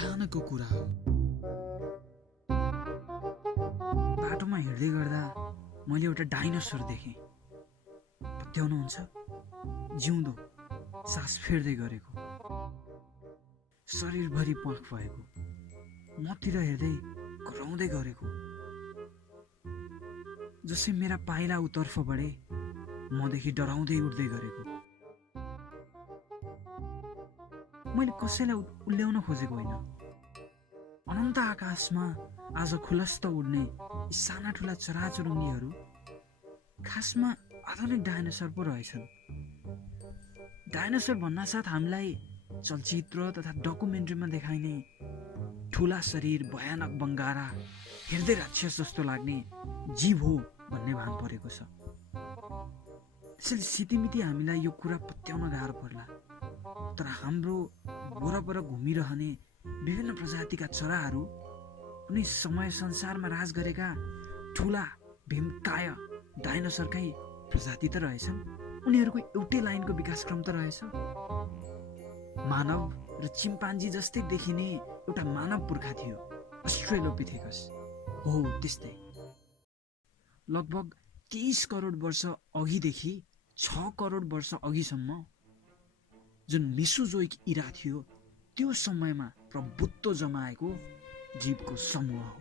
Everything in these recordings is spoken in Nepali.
बिहानको कुरा हो। बाटोमा हिँड्दै गर्दा मैले एउटा डाइनोसर देखेँ। पत्याउनुहुन्छ? जिउँदो, सास फेर्दै गरेको, शरीरभरि प्वाख भएको, मतिर हेर्दै कराउँदै गरेको। जसै मेरा पाइला उतर्फ बढे मदेखि डराउँदै उड्दै गरेको। मैले कसैलाई उल्याउन खोजेको होइन। अनन्त आकाशमा आज खुलस्त उड्ने यी साना ठुला चराचुरुङ्गीहरू खासमा आधुनिक डाइनोसर पो रहेछन्। डाइनोसर भन्नासाथ हामीलाई चलचित्र तथा डकुमेन्ट्रीमा देखाइने ठुला शरीर, भयानक बङ्गारा, हेर्दै राक्षस जस्तो लाग्ने जीव हो भन्ने भान परेको छ। त्यसैले सितिमिति हामीलाई यो कुरा पत्याउन गाह्रो पर्ला। तर हाम्रो वरपर घुमिरहने विभिन्न प्रजातिका चराहरू कुनै समय संसारमा राज गरेका ठुला भीमकाय डाइनोसरकै प्रजाति त रहेछन्। उनीहरूको एउटै लाइनको विकासक्रम त रहेछ। मानव र चिम्पान्जी जस्तै देखिने एउटा मानव पुर्खा थियो, अस्ट्रेलोपिथेकस। हो त्यस्तै। लगभग 23 करोड वर्ष अघिदेखि 6 करोड वर्ष अघिसम्म जुन मेसोजोइक इरा थियो, त्यो समयमा प्रभुत्व जमाएको जीवको समूह हो।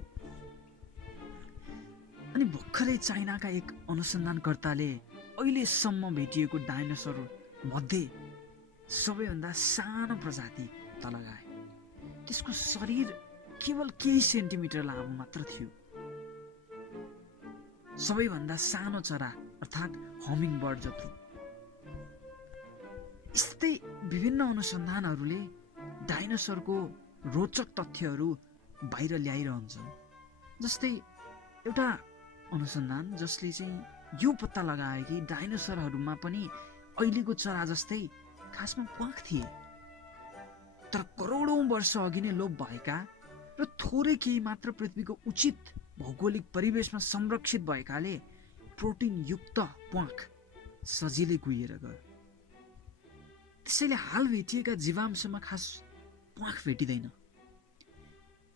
अनि भर्खरै चाइनाका एक अनुसन्धानकर्ताले अहिलेसम्म भेटिएको डाइनोसर मध्ये सबैभन्दा सानो प्रजाति त लगाए। त्यसको शरीर केवल केही सेन्टिमिटर लामो मात्र थियो। सबैभन्दा सानो चरा अर्थात् हमिङ बर्ड जत्रो। यस्तै विभिन्न अनुसन्धानहरूले डाइनोसरको रोचक तथ्यहरू बाहिर ल्याइरहन्छन्। जस्तै एउटा अनुसन्धान जसले चाहिँ यो पत्ता लगायो कि डाइनोसरहरूमा पनि अहिलेको चरा जस्तै खासमा प्वाख थिए, तर करोडौं वर्ष अघि नै लोप भएका र थोरै केही मात्र पृथ्वीको उचित भौगोलिक परिवेशमा संरक्षित भएकाले प्रोटिनयुक्त प्वाख सजिलै कुहिएर गयो। त्यसैले हाल भेटिएका जीवांशमा खास प्वाख भेटिँदैन।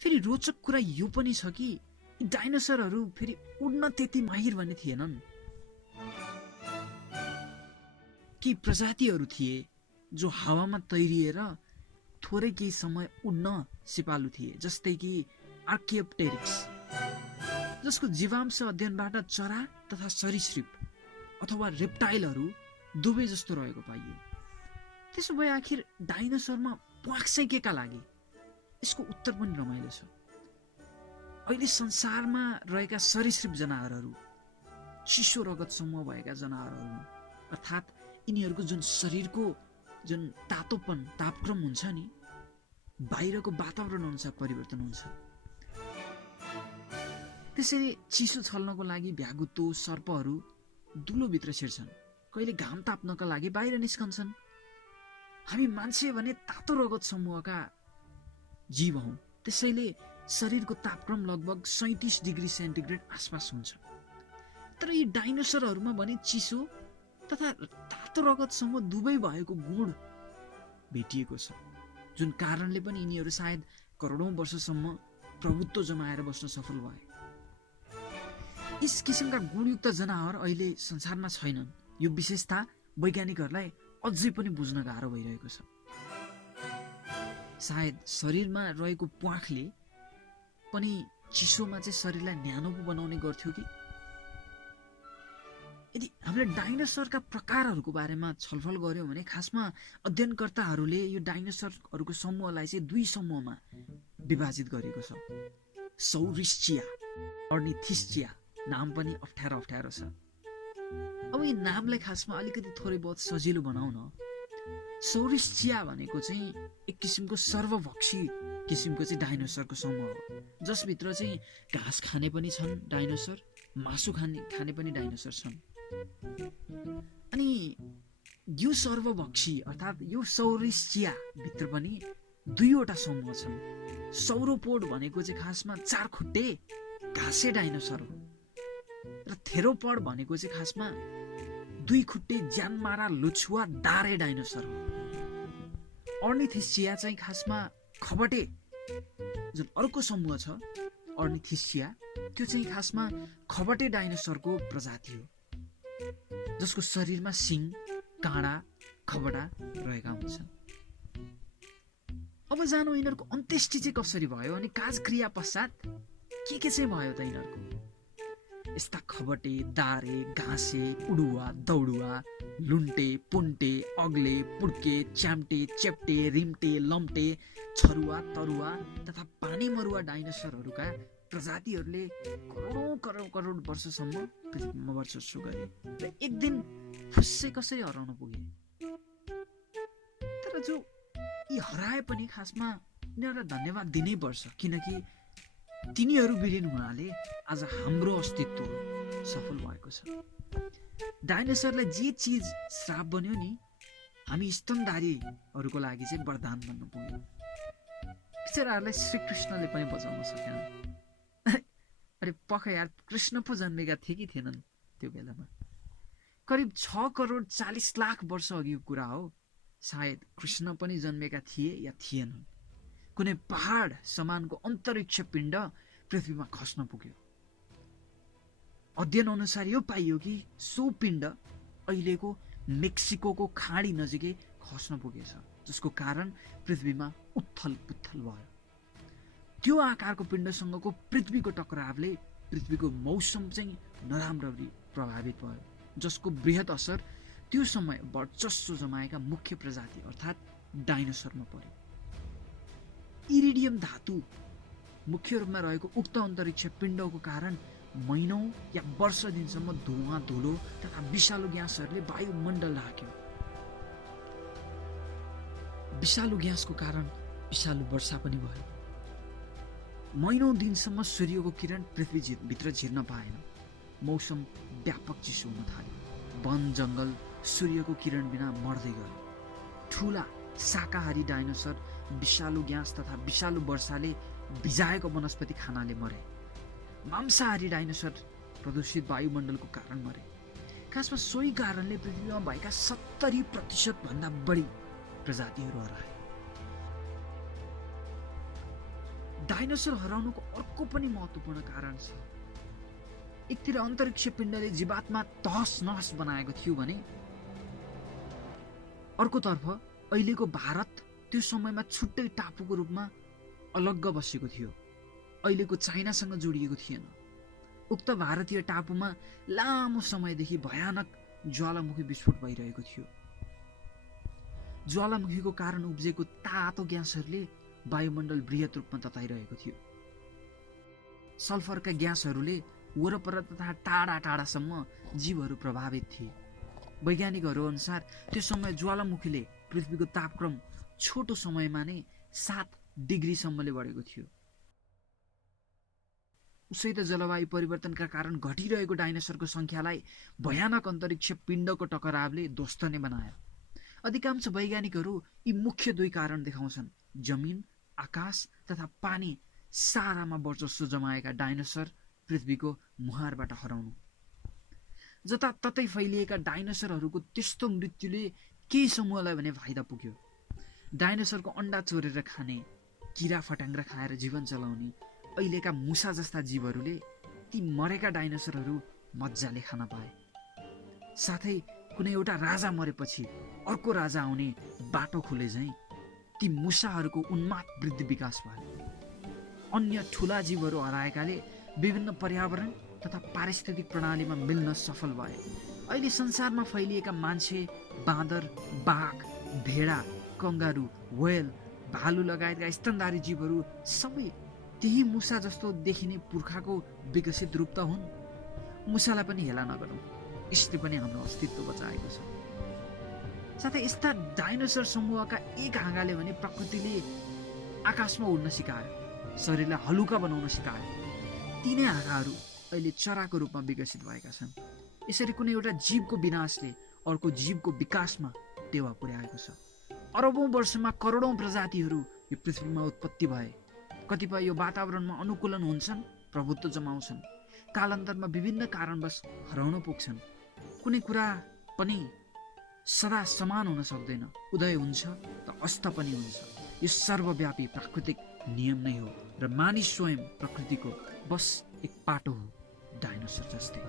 फेरि रोचक कुरा यो पनि छ कि डाइनोसरहरू फेरि उड्न त्यति माहिर भने थिएनन्। केही प्रजातिहरू थिए जो हावामा तैरिएर थोरै केही समय उड्न सिपालु थिए, जस्तै कि आर्कियोप्टेरिक्स, जसको जीवांश अध्ययनबाट चरा तथा सरीसृप अथवा रेप्टाइलहरू दुवै जस्तो रहेको पाइयो। त्यसो भए आखिर डाइनोसरमा प्वाख चाहिँ केका लागि? यसको उत्तर पनि रमाइलो छ। अहिले संसारमा रहेका सरीसृप जनावरहरू चिसो रगत समूह भएका जनावरहरू, अर्थात् यिनीहरूको जुन शरीरको जुन तातोपन, तापक्रम हुन्छ नि, बाहिरको वातावरण अनुसार परिवर्तन हुन्छ। त्यसैले चिसो छल्नको लागि भ्यागुतो सर्पहरू दुलोभित्र छिर्छन्, कहिले घाम ताप्नका लागि बाहिर निस्कन्छन्। हामी मान्छे भने तातो रगत समूहका जीव हौं, त्यसैले शरीरको तापक्रम लगभग 37 डिग्री सेन्टिग्रेड आसपास हुन्छ। तर यी डाइनोसरहरूमा भने चिसो तथा तातो रगत समूह दुवै भएको गुण भेटिएको छ, जुन कारणले पनि यिनीहरू सायद करोडौं वर्षसम्म प्रभुत्व जमाएर बस्न सफल भए। यस किसिमका गुणयुक्त जनावर अहिले संसारमा छैनन्। यो विशेषता वैज्ञानिकहरूलाई अझै पनि बुझ्न गाह्रो भइरहेको छ। सायद शरीरमा रहेको प्वाखले पनि चिसोमा चाहिँ शरीरलाई न्यानो पो बनाउने गर्थ्यो कि? यदि हामीले डाइनोसरका प्रकारहरूको बारेमा छलफल गर्यौं भने खासमा अध्ययनकर्ताहरूले यो डाइनोसरहरूको समूहलाई चाहिँ दुई समूहमा विभाजित गरेको छ। सौरिस्चिया, अर्निथिस्चिया, नाम पनि अप्ठ्यारो छ। अब यी नामलाई खासमा अलिकति थोरै बहुत सजिलो बनाउन, सौरिस्चिया भनेको चाहिँ एक किसिमको सर्वभक्षी किसिमको चाहिँ डाइनोसरको समूह हो, जसभित्र चाहिँ घाँस खाने पनि छन् डाइनोसर, मासु खाने पनि डाइनोसर छन्। अनि यो सर्वभक्षी अर्थात् यो सौरिस्चिया भित्र पनि दुईवटा समूह छन्। सौरोपोड भनेको चाहिँ खासमा 4 खुट्टे घाँसे डाइनोसर हो, र थेरोपोड भनेको चाहिँ खासमा 2 खुट्टे ज्यानमारा लुछुवा दारे डाइनोसर हो। अर्निथिस्चिया चाहिँ खासमा खबटे जुन अर्को समूह छ अर्निथिसिया, त्यो चाहिँ खासमा खबटे डाइनोसरको प्रजाति हो, जसको शरीरमा सिङ, काँडा, खबडा रहेका हुन्छन्। अब जानु यिनीहरूको अन्त्येष्टि चाहिँ कसरी भयो अनि काजक्रिया पश्चात के चाहिँ भयो त यिनीहरूको? यस्ता खबटे, दारे, घाँसे, उडुवा, दौडुवा, लुन्टे, पुन्टे, अग्ले, पुड्के, च्याम्टे, चेप्टे, रिम्टे, लम्टे, छरुवा, तरुवा तथा पानी मरुवा डाइनोसरहरूका प्रजातिहरूले करोडौं करोड करोड वर्षसम्म पृथ्वीमा वर्चस्व गरे र एक दिन फुस्सै कसरी हराउन पुगे। तर जो यी हराए पनि खासमा यिनीहरूलाई धन्यवाद दिनै पर्छ, किनकि तिनीहरू विलीन हुनाले आज हाम्रो अस्तित्व सफल भएको छ। डाइनोसरलाई जे चिज श्राप बन्यो नि, हामी स्तनधारीहरूको लागि चाहिँ वरदान बन्न पुग्यो। बिचराहरूलाई श्रीकृष्णले पनि बचाउन सकेन। अरे पख यार, कृष्ण पो जन्मेका थिए कि थिएनन् त्यो बेलामा? करिब 6 करोड 40 लाख वर्ष अघिको कुरा हो। सायद कृष्ण पनि जन्मेका थिए या थिएनन्। कुनै पहाड समानको अन्तरिक्ष पिण्ड पृथ्वीमा खस्न पुग्यो। अध्ययन अनुसार यो पाइयो कि सो पिण्ड अहिलेको मेक्सिकोको खाडी नजिकै खस्न पुगेछ, जसको कारण पृथ्वीमा उथल पुथल भयो। त्यो आकारको पिण्डसँगको पृथ्वीको टकरावले पृथ्वीको मौसम चाहिँ नराम्ररी प्रभावित भयो, जसको बृहत असर त्यो समय वर्चस्व जमाएका मुख्य प्रजाति अर्थात् डाइनोसरमा पर्यो। इरिडियम धातु मुख्य रूपमा रहेको उक्त अन्तरिक्ष पिण्डको कारण महिनौं या वर्ष दिनसम्म धुवा, धुलो तथा विषालु ग्यासहरूले वायुमण्डल ढाक्यो। विषालु ग्यासको कारण विषालु वर्षा पनि भयो। महिनौं दिनसम्म सूर्यको किरण पृथ्वी भित्र छिर्न पाएन। मौसम व्यापक चिसो हुन थाल्यो। वन जङ्गल सूर्यको किरण बिना मर्दै गयो। ठूला शाकाहारी डाइनोसर विषालु ग्यास तथा विषालु वर्षाले भिजाएको वनस्पति खानाले मरे। मांसाहारी डाइनोसर प्रदूषित वायुमण्डलको कारण मरे। खासमा सोही कारणले पृथ्वीमा भएका 70% भन्दा बढी प्रजातिहरू हराए। डाइनोसर हराउनुको अर्को पनि महत्त्वपूर्ण कारण छ। एकतिर अन्तरिक्ष पिण्डले जीवात्मा तहस नहस बनाएको थियो भने अर्कोतर्फ अहिलेको भारत त्यो समयमा छुट्टै टापुको रूपमा अलग्ग बसेको थियो। अहिलेको चाइनासँग जोडिएको थिएन। उक्त भारतीय टापुमा लामो समयदेखि भयानक ज्वालामुखी विस्फोट भइरहेको थियो। ज्वालामुखीको कारण उब्जेको तातो ग्यासहरूले वायुमण्डल बृहत रूपमा तताइरहेको थियो। सल्फरका ग्यासहरूले वरपर तथा टाढा टाढासम्म जीवहरू प्रभावित थिए। वैज्ञानिकहरू अनुसार त्यो समय ज्वालामुखीले पृथ्वीको तापक्रम छोटो समयमा नै 7 डिग्रीसम्मले बढेको थियो। उसै त जलवायु परिवर्तनका कारण घटिरहेको डाइनोसरको संख्यालाई भयानक अन्तरिक्ष पिण्डको टकरावले ध्वस्त नै बनायो। अधिकांश वैज्ञानिकहरू यी मुख्य 2 कारण देखाउँछन्: जमिन, आकाश तथा पानी सारामा वर्चस्व जमाएका डाइनोसर पृथ्वीको मुहारबाट हराउनु। जताततै फैलिएका डाइनोसरहरूको त्यस्तो मृत्युले केही समूहलाई भने फाइदा पुग्यो। डाइनोसरको अन्डा चोरेर खाने, किरा फट्याङ्ग्रा खाएर जीवन चलाउने अहिलेका मुसा जस्ता जीवहरूले ती मरेका डाइनोसरहरू मज्जाले खान पाए। साथै कुनै एउटा राजा मरेपछि अर्को राजा आउने बाटो खुले झैं ती मुसाहरूको उन्माद वृद्धि विकास भयो। अन्य ठुला जीवहरू हराएकाले विभिन्न पर्यावरण तथा पारिस्थितिक प्रणालीमा मिल्न सफल भए। अहिले संसारमा फैलिएका मान्छे, बाँदर, बाघ, भेडा, कंगारू, व्हेल, भालु लगायतका स्तनधारी जीवहरू सबै त्यही मुसा जस्तो देखिने पुर्खाको विकसित रूप त हुन्। मुसालाई पनि हेला नगरौँ, यसले पनि हाम्रो अस्तित्व बचाएको छ। साथै यस्ता डाइनोसर समूहका एक हाँगाले भने प्रकृतिले आकाशमा उड्न सिकायो, शरीरलाई हलुका बनाउन सिकायो। तिनै हाँगाहरू अहिले चराको रूपमा विकसित भएका छन्। यसरी कुनै एउटा जीवको विनाशले अर्को जीवको विकासमा टेवा पुर्याएको छ। अरबौं वर्षमा करोडौं प्रजातिहरू यो पृथ्वीमा उत्पत्ति भए। कतिपय यो वातावरणमा अनुकूलन हुन्छन्, प्रभुत्व जमाउँछन्, कालान्तरमा विभिन्न कारणवश हराउन पुग्छन्। कुनै कुरा पनि सदा समान हुन सक्दैन। उदय हुन्छ त अस्त पनि हुन्छ। यो सर्वव्यापी प्राकृतिक नियम नै हो र मानिस स्वयं प्रकृतिको बस एक पाटो हो, डाइनोसर जस्तै।